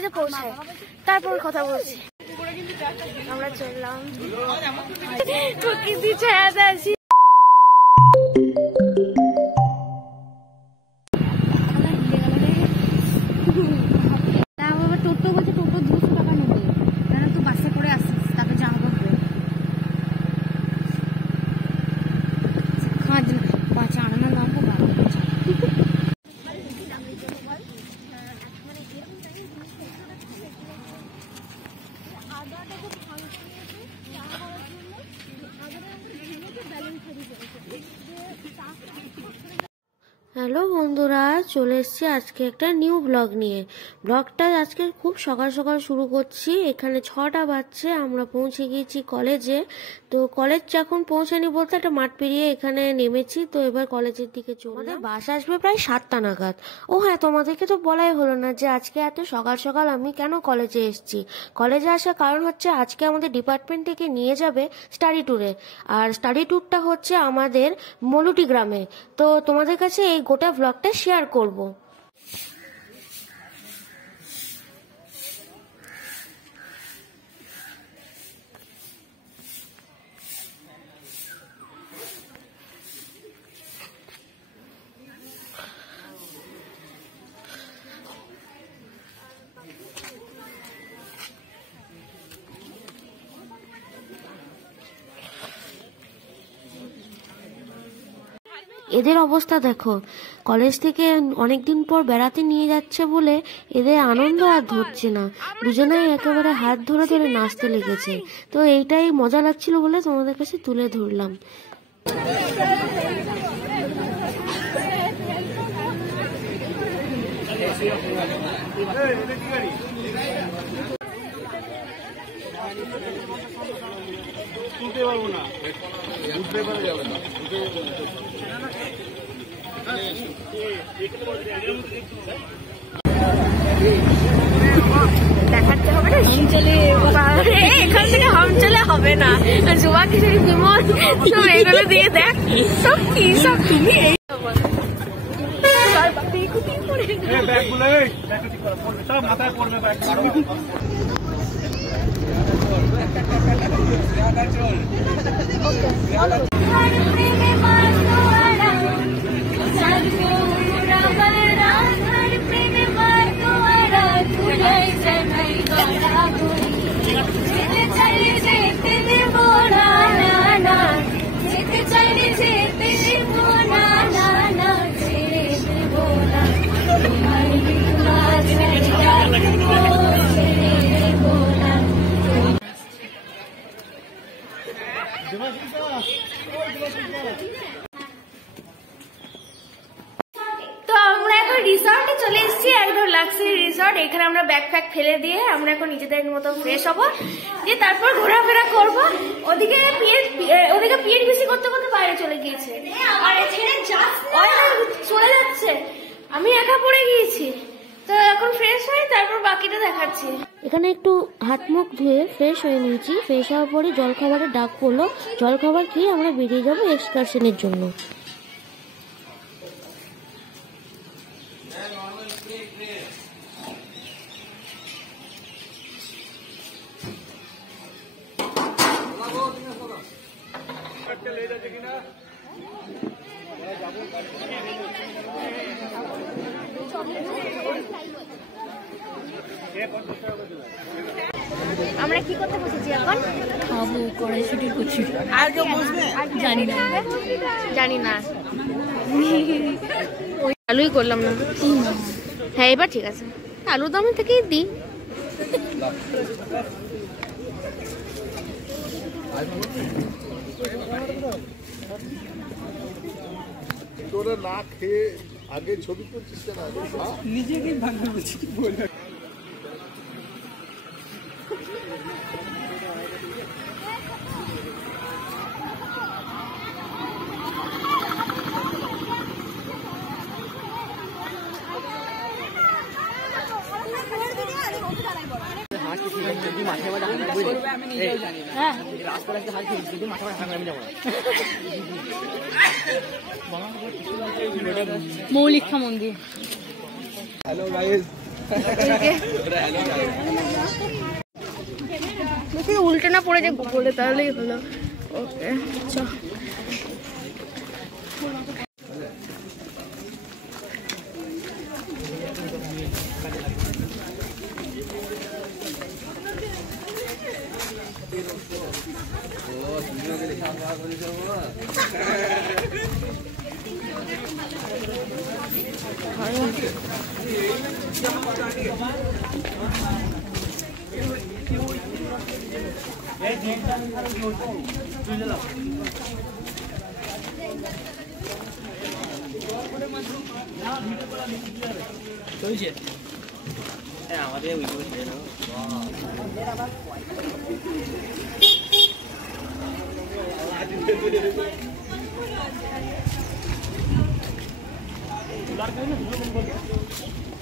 কলেজে পৌঁছায় তারপর কথা বলছি। আমরা চললাম ছায়াতে আছি। টোটো বলছে টোটো 200 টাকা নেবে, কেন তুই বাসে করে আসিস, তাকে জামা পড়বে খাঁজ না বাঁচা আনা দাম তো বাড়া হ্যালো বন্ধুরা, চলে এসেছি আজকে একটা নিউ ব্লগ নিয়ে। ব্লগটা আজকে খুব সকাল সকাল শুরু করছি। এখানে 6টা বাজছে, আমরা পৌঁছে গিয়েছি কলেজে। তো কলেজ যখন পৌঁছানি বলতে একটা মাঠ পেরিয়ে এখানে নেমেছি। তো এবার কলেজের দিকে চলে, আমাদের বাস আসবে প্রায় 7টা নাগাদ। ও হ্যাঁ, তোমাদেরকে তো বলাই হলো না যে আজকে এত সকাল সকাল আমি কেন কলেজে এসেছি। কলেজে আসার কারণ হচ্ছে আজকে আমাদের ডিপার্টমেন্ট থেকে নিয়ে যাবে স্টাডি ট্যুরে, আর স্টাডি ট্যুরটা হচ্ছে আমাদের মলুটি গ্রামে। তো তোমাদের কাছে এই গোটা ব্লগটা শেয়ার করব। এদের অবস্থা দেখো, কলেজ থেকে অনেকদিন পর বেড়াতে নিয়ে যাচ্ছে বলে এদের আনন্দ আর ধরছে না। দুজনেই একেবারে হাত ধরে ধরে নাচতে লেগেছে। তো এইটাই মজা লাগছিল বলে তোমাদের কাছে তুলে ধরলাম। তুলতে পারবো না, বুঝতে পারা যাবে না। দেখাতে হবে না হাম চলে, এখান থেকে হাম চলে হবে না। জুয়া খিচুড়ি বিমল সব এগুলো দিয়ে দেখ সব কি সব তুমি ব্যাগগুলো সব মাথায় পড়বে, ব্যাগগুলো রিসর্টে চলে এসেছি, একদম লাক্সারি রিসর্ট। এখানে আমরা ব্যাগ ফ্যাগ ফেলে দিয়ে আমরা এখন নিজেদের মতো ফ্রেশ হবো, দিয়ে তারপর ঘোরাফেরা করবো। ওদিকে পিএনপিসি করতে করতে বাইরে চলে গিয়েছে, আর চলে যাচ্ছে, আমি একা পড়ে গিয়েছি। তো এখন ফ্রেশ হয়ে তারপর বাকিটা দেখাচ্ছি। এখানে একটু হাত মুখ ধুয়ে ফ্রেশ হয়ে নিয়েছি। ফ্রেশ হওয়ার পরে জলখাবারের ডাক পড়লো। জলখাবার খেয়ে আমরা বেরিয়ে যাবো এক্সকারশনের জন্য। আমরা কি করতে বসেছি এখন? খাবো, কড়াইশুটি করছি। আর কেউ বুঝবে? জানি না ওই আলুই করলাম না। হ্যাঁ এবার ঠিক আছে, আলু দামের থেকেই দিই। তোরা না খেয়ে আগে ছবি করছিস না, নিজেকে ভাগ্য বলছি বলে। মৌলিকা মন্দির। হ্যালো গাইস, উল্টে না পড়ে যে বলে তাহলেই হলো। ওকে চল।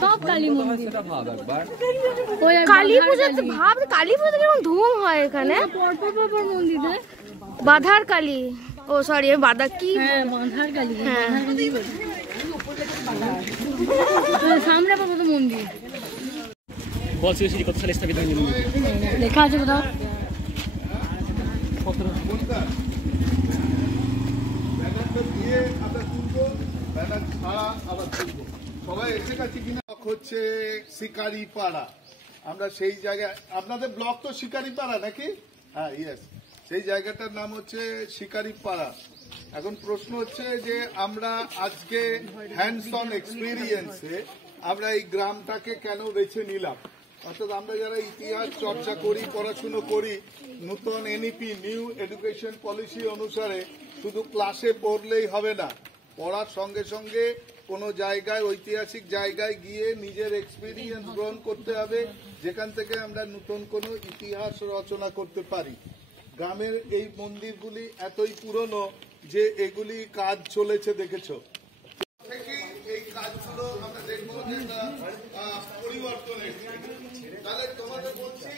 সব কালী মন্দির, কালী পুজো ভাব, কালী পুজো কেমন ধুম হয় এখানে। পরপর মন্দির, বাধার কালী, ও সরি বাধা কি, হ্যাঁ বাঁধার কালী, হ্যাঁ সামনে কত মন্দির কত সালে স্থাপিত হয়নি? লেখা আছে কোথাও। সবাই এসে গেছে কিনা হচ্ছে শিকারি পাড়া। আমরা সেই জায়গায়, আপনাদের ব্লক তো শিকারি পাড়া নাকি? হ্যাঁ ইয়েস, সেই জায়গাটার নাম হচ্ছে শিকারি পাড়া। এখন প্রশ্ন হচ্ছে যে আমরা আজকে হ্যান্ডস অন এক্সপিরিয়েন্সে আমরা এই গ্রামটাকে কেন বেছে নিলাম। অর্থাৎ আমরা যারা ইতিহাস চর্চা করি, পড়াশুনো করি, নতুন এনইপি নিউ এডুকেশন পলিসি অনুসারে শুধু ক্লাসে পড়লেই হবে না, পড়ার সঙ্গে সঙ্গে কোনো জায়গায় ঐতিহাসিক জায়গায় গিয়ে নিজের এক্সপিরিয়েন্স গ্রহণ করতে হবে, যেখান থেকে আমরা নতুন কোনো ইতিহাস রচনা করতে পারি। গ্রামের এই মন্দিরগুলি এতই পুরনো যে এগুলি কাজ চলেছে দেখেছো, এই কাজগুলো আমরা দেখবো যে পরিবর্তন এসেছে। তাহলে তোমাদের বলছি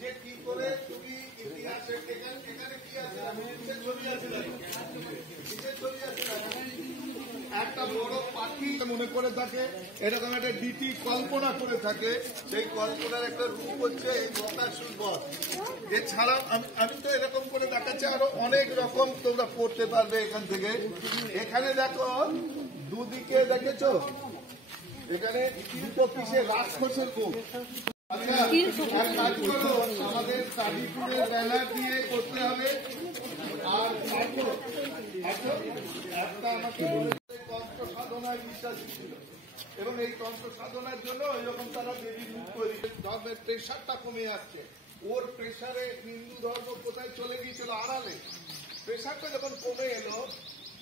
যে কি করে তুমি ইতিহাসের এখানে কি আছে, ছবি আছে, ছবি আছে, একটা বড় পাখি মনে করে থাকে, এরকম একটা ডিটি কল্পনা করে থাকে, সেই কল্পনার একটা রূপ হচ্ছে এই বকাসুর বধ। এছাড়াও আমি তো এরকম করে দেখাচ্ছি, আরো অনেক রকম তোমরা পড়তে পারবে এখান থেকে। এখানে দেখো দুদিকে দেখেছো, এখানে দুটো কিসের রাক্ষসের মুখ। আমাদের কালীপুরের ব্যানার দিয়ে করতে হবে। আর একটা আমাকে তন্ত্র সাধনায় বিশ্বাসী ছিল, এবং এই তন্ত্র সাধনার জন্য এরকম তারা দেবী মুখ তৈরি। ধর্মের প্রেশারটা কমে আসছে, ওর প্রেশারে হিন্দু ধর্ম কোথায় চলে গিয়েছিল আড়ালে। প্রেশারটা যখন কমে এলো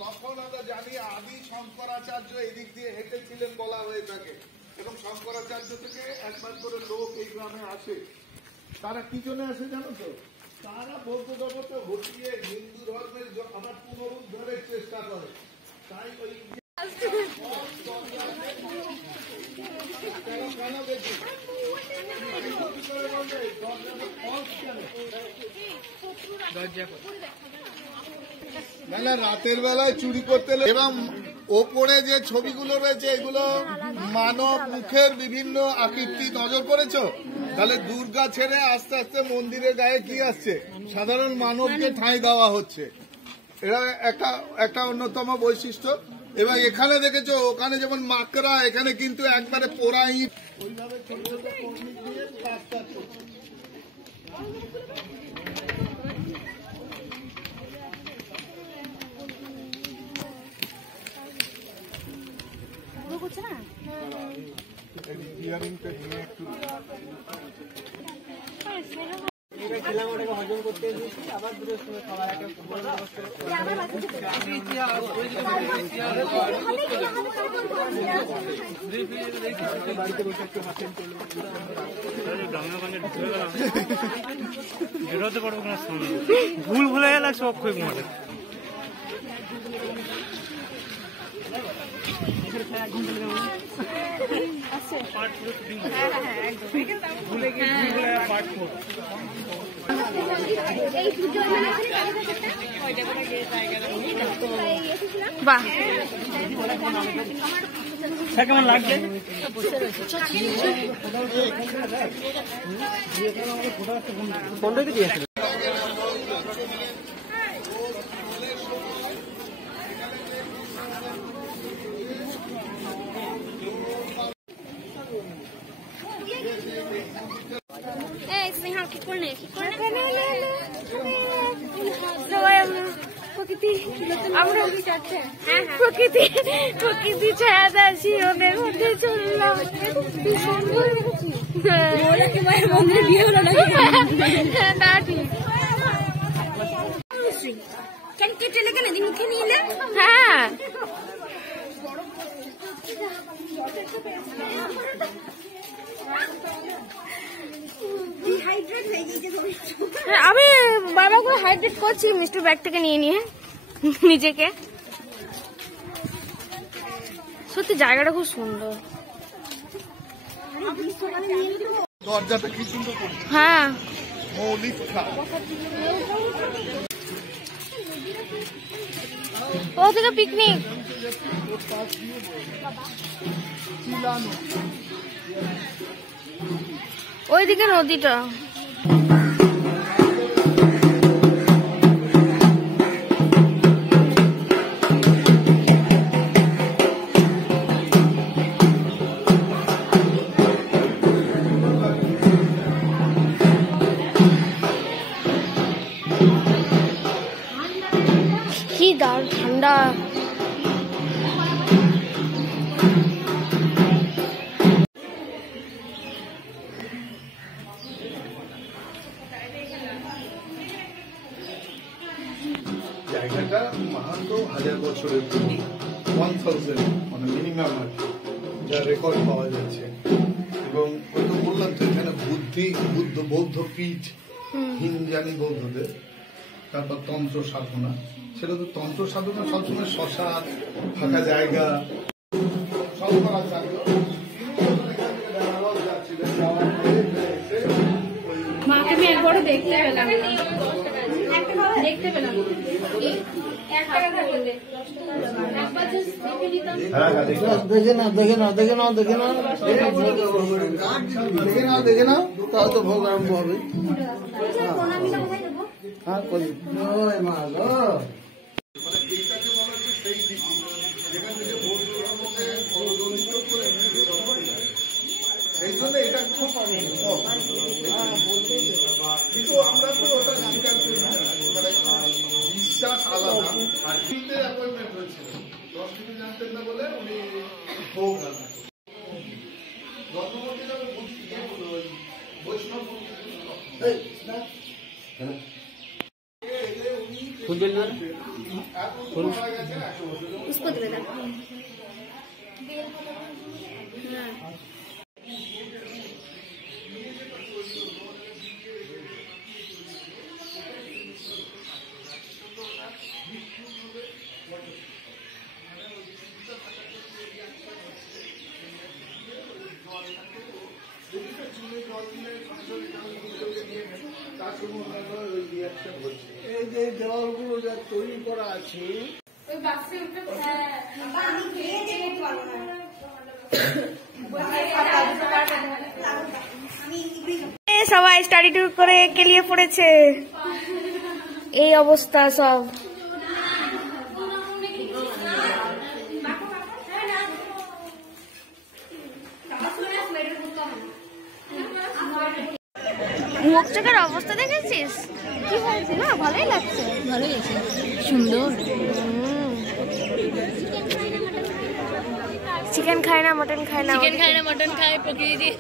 তখন আমরা জানি আদি শঙ্করাচার্য এদিক দিয়ে হেঁটেছিলেন বলা হয়ে থাকে, এবং শঙ্করাচার্য থেকে একবার করে লোক এই গ্রামে আসে। তারা কি জন্য আসে জানো তো? তারা বৌদ্ধ ধর্মকে হটিয়ে হিন্দু ধর্মের আবার পুনরুদ্ধারের চেষ্টা করে। তাই ওই রাতের বেলায় চুরি করতে, এবং ওপরে যে ছবিগুলো রয়েছে এগুলো মানব মুখের বিভিন্ন আকৃতি নজর করেছো? তাহলে দুর্গা ছেড়ে আস্তে আস্তে মন্দিরের গায়ে কি আসছে, সাধারণ মানবকে ঠাঁই দেওয়া হচ্ছে। এটা একটা অন্যতম বৈশিষ্ট্য। এবার এখানে দেখেছো, ওখানে যেমন মাকড়া, এখানে কিন্তু একবারে পোড়া ইট ওইভাবে ছোট ছোট কর্মী দিয়ে কাজটা করছে। হজম করতে আবার দূরের সময় খাবার বাড়িতে বসে একটু হাসেন বেরোতে পারবো না, ভুল ভুলে গেল সব খুব মনে। পার্ট 4 বাহ কেমন লাগছে? প্রকৃতি ছায়াদাসী ওদের মধ্যে চললাম। না ঠিক হ্যাঁ আমি বাবাকে হাইড্রেট করছি মিষ্টি ব্যাগ থেকে নিয়ে নিয়ে নিজেকে। সত্যি জায়গাটা খুব সুন্দর। দরজাটা কি সুন্দর করে, হ্যাঁ মৌলিক খা। ও থেকে পিকনিক ওইদিকে নদীটা। কি দারুণ ঠান্ডা। জায়গাটা মাহান্ত 1000 বছরের পুরনো, 1000 মানে মিনিমাম আর কি, যা রেকর্ড পাওয়া যাচ্ছে। এবং ওই তো বললাম তো এখানে বৌদ্ধ পীঠ, হিন্দুজানি বৌদ্ধদের, তারপর তন্ত্র সাধনা। সেটা তো তন্ত্র সাধনা সবসময় শ্মশান, ফাঁকা জায়গা সব করা থাকলো। মাকে আমি একবারও দেখতে পেলাম দেখে নাও তাহলে তো ভোগ আরম্ভ হবে। হ্যাঁ করি সেই জন্য এটা খুব কিন্তু আমরা তো ওটা স্বীকার করি না, মানে বিশ্বাস আলাদা। আর ফিল্ডে অ্যাপয়েন্টমেন্ট হয়েছিল, 10 দিনে জানতেন না বলে উনি ভোগ রান্না জন্মমন্দির বৈষ্ণব उसको दे देना। এই যে দেওয়ালগুলো যা তৈরি করা আছে সবাই স্টাডি ট্যুর করে কেলিয়ে পড়েছে, এই অবস্থা সব। মুখ চোখের অবস্থা দেখেছিস কি হয়েছে? না ভালোই লাগছে, ভালোই আছে, সুন্দর। চিকেন খায় না, মটন খায় না, চিকেন খায় না, মটন খায় প্রকৃতি।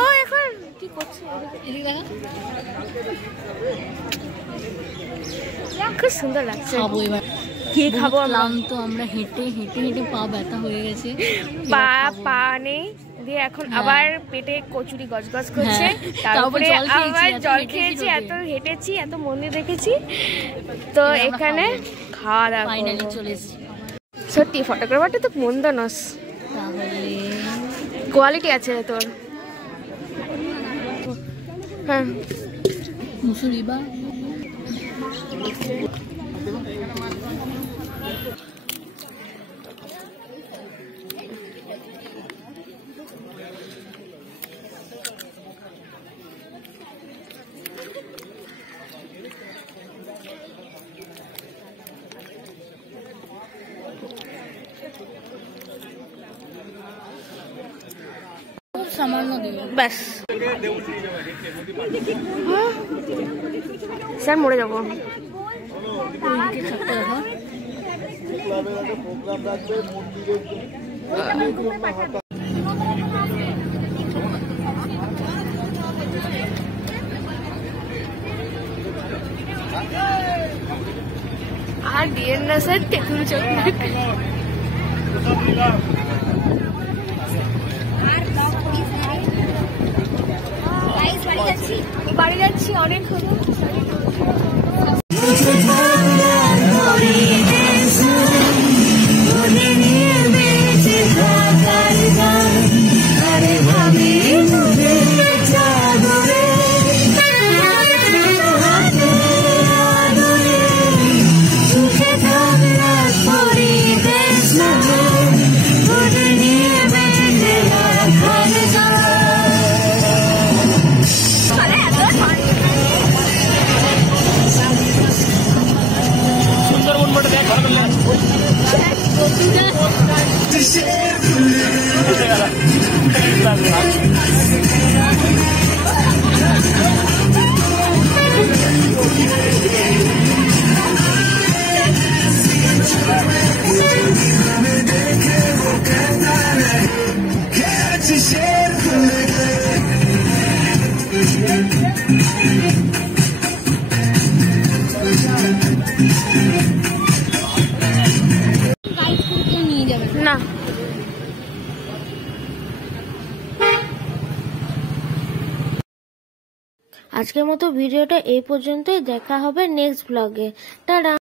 ও এখন কি করছে? খুব সুন্দর লাগছে। খাবো এবার, কি খাবো? তো আমরা হেঁটে হেঁটে হেঁটে পা ব্যথা হয়ে গেছে, পা নেই দিয়ে এখন আবার পেটে কচুরি গজগজ করছে। হ্যাঁ, তারপরে তারপর আবার জল হেঁটেছি খেয়েছি, রোদে। এত হেঁটেছি, এত মন্দির দেখেছি, তো এবার আমরা এখানে খাওয়া দাওয়া ফাইনালি করবো। চলে এসেছি। সত্যি ফটোগ্রাফারটা তো মন্দ নস, তাহলে কোয়ালিটি আছে তোর। হ্যাঁ মুসুরি বা সামান্য দেবে। ব্যাস স্যার মরে যাবো। ওইদিকে থাকতে হবে। ক্লাবের আগে প্রোগ্রাম রাখবে মন্দিরের জন্য হঠাৎ আর ডিএন না স্যার তেঁতুল চোখ বাড়ি যাচ্ছি অনেক হলো। নিয়ে যাবে না আজকের মতো ভিডিওটা এই পর্যন্তই। দেখা হবে নেক্সট ব্লগে। টাটা।